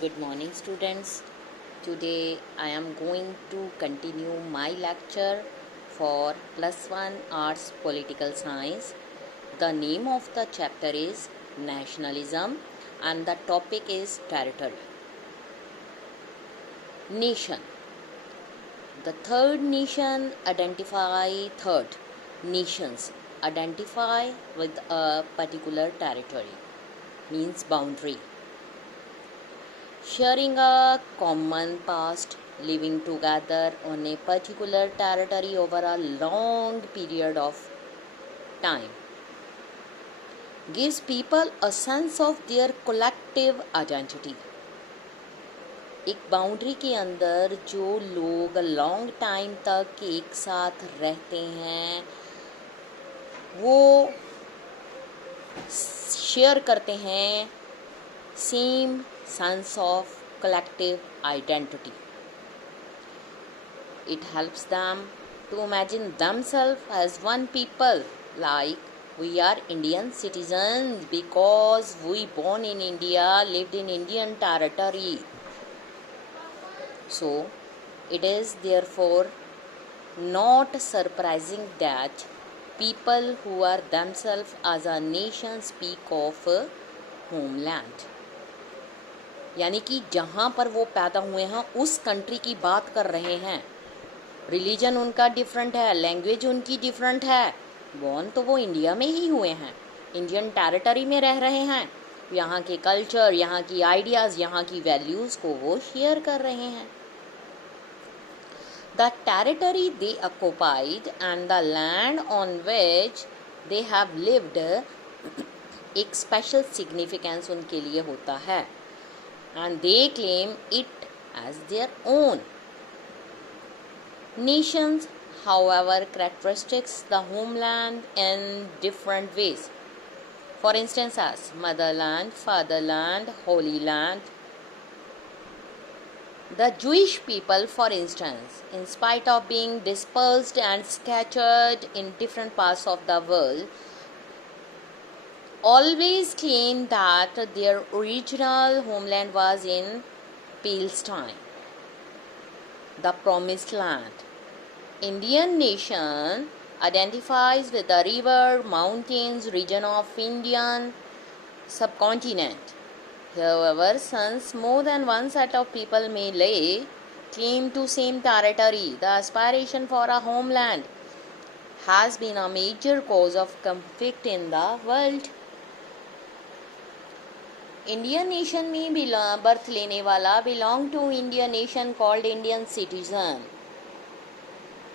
Good morning, students. Today I am going to continue my lecture for plus 1 Arts Political Science. The name of the chapter is Nationalism and the topic is Territory. Nation. The third nations identify with a particular territory, means boundary, sharing a common past, living together on a particular territory over a long period of time, gives people a sense of their collective identity. एक boundary के अंदर जो लोग long time तक एक साथ रहते हैं वो शेयर करते हैं same sense of collective identity. It helps them to imagine themselves as one people, like we are Indian citizens because we born in India, lived in Indian territory. So, it is therefore not surprising that people who are themselves as a nation speak of homeland. यानी कि जहाँ पर वो पैदा हुए हैं उस country की बात कर रहे हैं. रिलीजन उनका डिफरेंट है, लैंग्वेज उनकी डिफरेंट है, बॉर्न तो वो इंडिया में ही हुए हैं, इंडियन टेरिटरी में रह रहे हैं, यहाँ के कल्चर, यहाँ की आइडियाज़, यहाँ की वैल्यूज़ को वो शेयर कर रहे हैं. The territory they occupied and the land on which they have lived एक स्पेशल सिग्निफिकेंस उनके लिए होता है, and they claim it as their own. Nations, however, characteristics the homeland in different ways. For instance, as motherland, fatherland, holy land. The Jewish people, for instance, in spite of being dispersed and scattered in different parts of the world, always claimed that their original homeland was in Palestine, the promised land. Indian nation identifies with the river, mountains, region of Indian subcontinent. However, since more than one set of people may lay claim to same territory, the aspiration for a homeland has been a major cause of conflict in the world. Indian nation में birth लेने वाला belong to Indian nation called Indian citizen.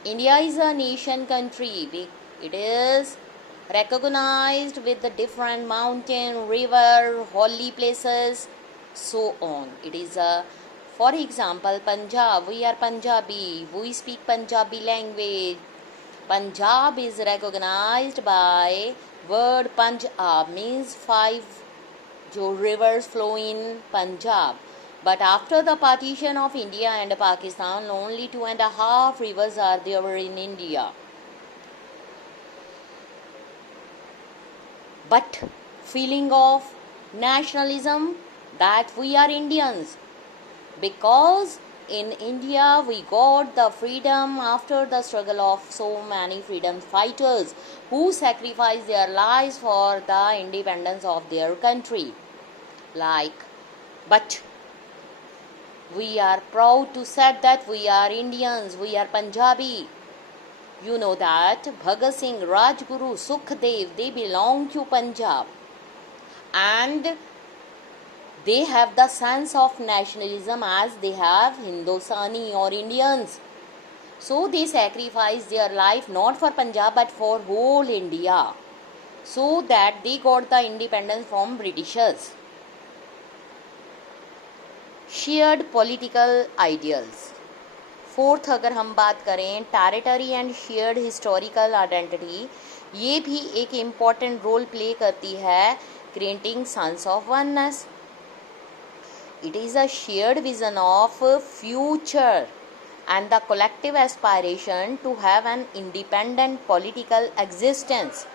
India is a nation country. It is recognized with the different mountain, river, holy places, so on. It is for example, Punjab. We are Punjabi. We speak Punjabi language. Punjab is recognized by word Punjab, means 5 जो rivers flow in Punjab. But after the partition of India and Pakistan, only 2.5 rivers are there in India. But feeling of nationalism that we are Indians, because in India we got the freedom after the struggle of so many freedom fighters who sacrificed their lives for the independence of their country. But we are proud to say that we are Indians, we are Punjabi. You know that Bhagat Singh, Rajguru, Sukhdev, they belong to Punjab. And they have the sense of nationalism as they have Hindustani or Indians. So they sacrifice their life not for Punjab but for whole India, so that they got the independence from Britishers. Shared political ideals. Fourth अगर हम बात करें territory and shared historical identity, ये भी एक important role play करती है creating sense of oneness. It is a shared vision of future and the collective aspiration to have an independent political existence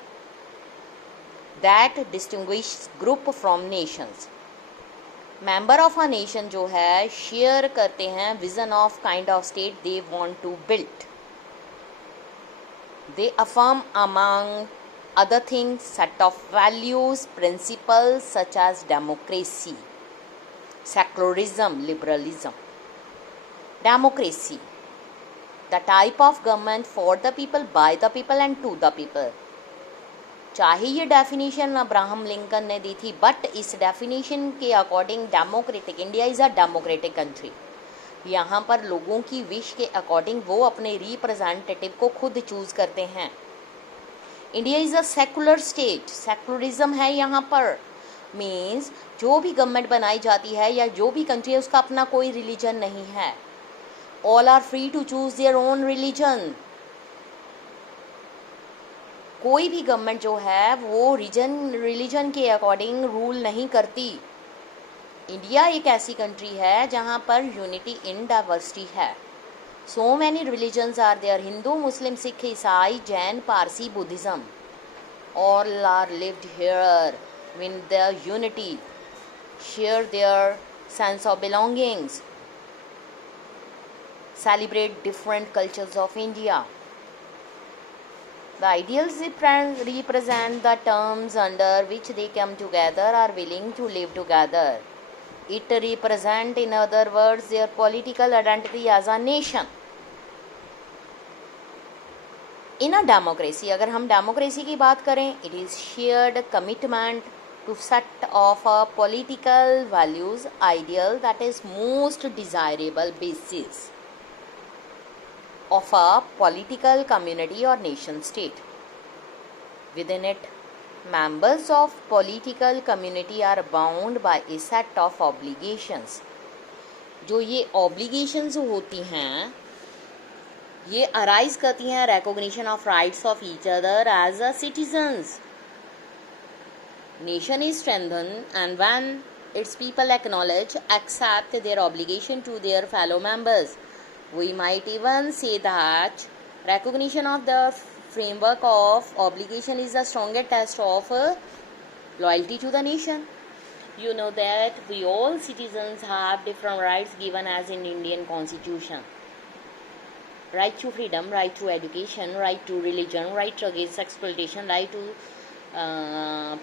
that distinguishes group from nations. Member of a nation जो है share करते हैं vision of kind of state they want to build. They affirm, among other things, set of values, principles such as democracy, secularism, liberalism. Democracy, the type of government for the people, by the people and to the people. चाहे ये definition Abraham Lincoln ने दी थी, but इस definition के according democratic, India is a democratic country. यहाँ पर लोगों की विश के अकॉर्डिंग वो अपने रिप्रेजेंटेटिव को खुद चूज़ करते हैं. India is a secular state, secularism है यहाँ पर. मीन्स जो भी गवर्नमेंट बनाई जाती है या जो भी कंट्री है उसका अपना कोई रिलीजन नहीं है. All are free to choose their own religion. कोई भी गवर्नमेंट जो है वो रिलीजन के अकॉर्डिंग रूल नहीं करती. इंडिया एक ऐसी कंट्री है जहाँ पर यूनिटी इन डाइवर्सिटी है. So many religions are there, Hindu, Muslim, Sikh, Isai, Jain, Parsi, Buddhism. All are lived here with their unity, share their sense of belongings, celebrate different cultures of India. The ideals represent the terms under which they come together, are willing to live together. It represents, in other words, their political identity as a nation. In a democracy, अगर हम democracy की बात करें, it is shared commitment to set of a political values ideal that is most desirable basis of a political community or nation state. Within it, members of political community are bound by a set of obligations. जो ये obligations होती हैं ये arise करती हैं recognition of rights of each other as a citizens. Nation is strengthened and when its people acknowledge, accept their obligation to their fellow members. We might even say that recognition of the framework of obligation is the strongest test of loyalty to the nation. You know that we all citizens have different rights given as in Indian Constitution. Right to freedom, right to education, right to religion, right against exploitation, right to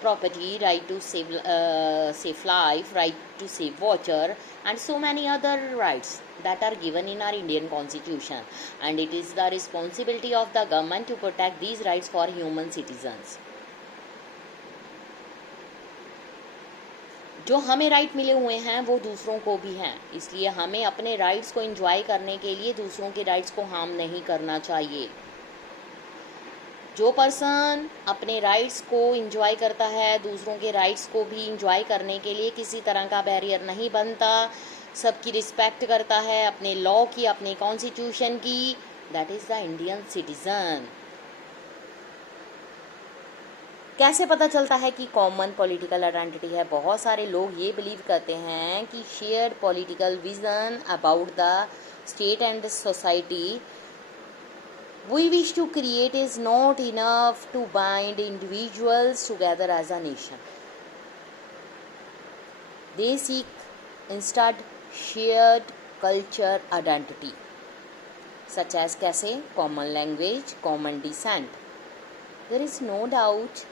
property, right to safe life, right to safe water, and so many other rights that are given in our Indian Constitution. And it is the responsibility of the government to protect these rights for human citizens. जो हमें right मिले हुए हैं वो दूसरों को भी हैं, इसलिए हमें अपने राइट्स को एंजॉय करने के लिए दूसरों के राइट्स को हार्म नहीं करना चाहिए. जो पर्सन अपने राइट्स को एंजॉय करता है दूसरों के राइट्स को भी एंजॉय करने के लिए किसी तरह का बैरियर नहीं बनता, सबकी रिस्पेक्ट करता है, अपने लॉ की, अपने कॉन्स्टिट्यूशन की, that is the Indian citizen. कैसे पता चलता है कि कॉमन पॉलिटिकल आइडेंटिटी है? बहुत सारे लोग ये बिलीव करते हैं कि shared political vision about the state and society we wish to create is not enough to bind individuals together as a nation. They seek instead shared culture identity, such as कैसे? Common language, common descent. There is no doubt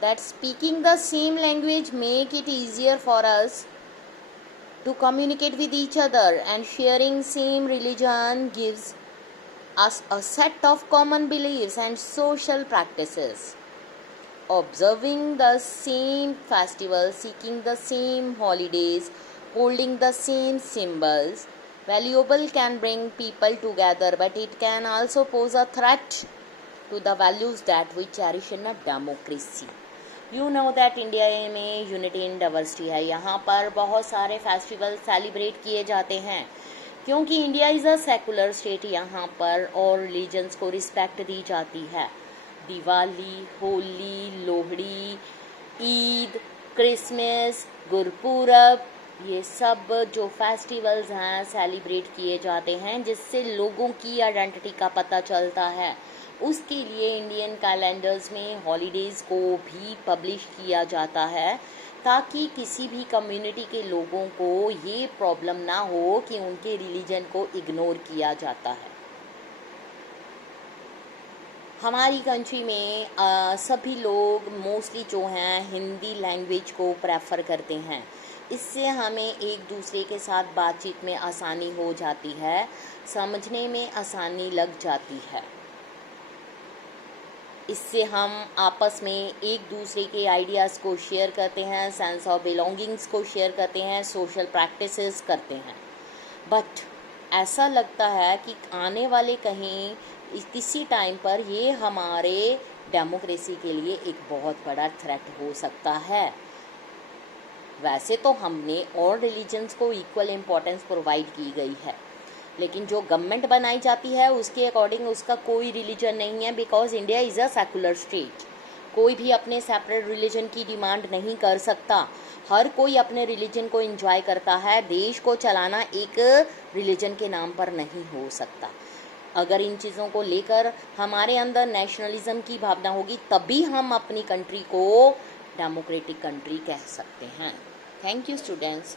that speaking the same language make it easier for us to communicate with each other, and sharing same religion gives us a set of common beliefs and social practices. Observing the same festivals, seeking the same holidays, holding the same symbols, valuable can bring people together, but it can also pose a threat to the values that we cherish in a democracy. You know that India में unity in diversity है. यहाँ पर बहुत सारे festival celebrate किए जाते हैं क्योंकि India is a secular state. यहाँ पर और रिलीजन्स को रिस्पेक्ट दी जाती है. दिवाली, होली, लोहड़ी, ईद, क्रिसमस, गुरपूरब, ये सब जो फेस्टिवल्स हैं सेलिब्रेट किए जाते हैं जिससे लोगों की आइडेंटिटी का पता चलता है. उसके लिए इंडियन कैलेंडर्स में हॉलीडेज़ को भी पब्लिश किया जाता है ताकि किसी भी कम्युनिटी के लोगों को ये प्रॉब्लम ना हो कि उनके रिलीजन को इग्नोर किया जाता है। हमारी कंट्री में सभी लोग मोस्टली जो हैं हिंदी लैंग्वेज को प्रेफर करते हैं। इससे हमें एक दूसरे के साथ बातचीत में आसानी हो जाती है, समझने में आसानी लग जाती है। इससे हम आपस में एक दूसरे के आइडियाज़ को शेयर करते हैं, सेंस ऑफ बिलोंगिंग्स को शेयर करते हैं, सोशल प्रैक्टिसेस करते हैं। बट ऐसा लगता है कि आने वाले कहीं किसी टाइम पर ये हमारे डेमोक्रेसी के लिए एक बहुत बड़ा थ्रेट हो सकता है। वैसे तो हमने ऑल रिलीजन्स को इक्वल इम्पोर्टेंस प्रोवाइड की गई है, लेकिन जो गवर्नमेंट बनाई जाती है उसके अकॉर्डिंग उसका कोई रिलीजन नहीं है, because India is a secular state. कोई भी अपने सेपरेट रिलीजन की डिमांड नहीं कर सकता। हर कोई अपने रिलीजन को एंजॉय करता है। देश को चलाना एक रिलीजन के नाम पर नहीं हो सकता। अगर इन चीज़ों को लेकर हमारे अंदर नेशनलिज्म की भावना होगी, तभी हम अपनी कंट्री को डेमोक्रेटिक कंट्री कह सकते हैं। Thank you students.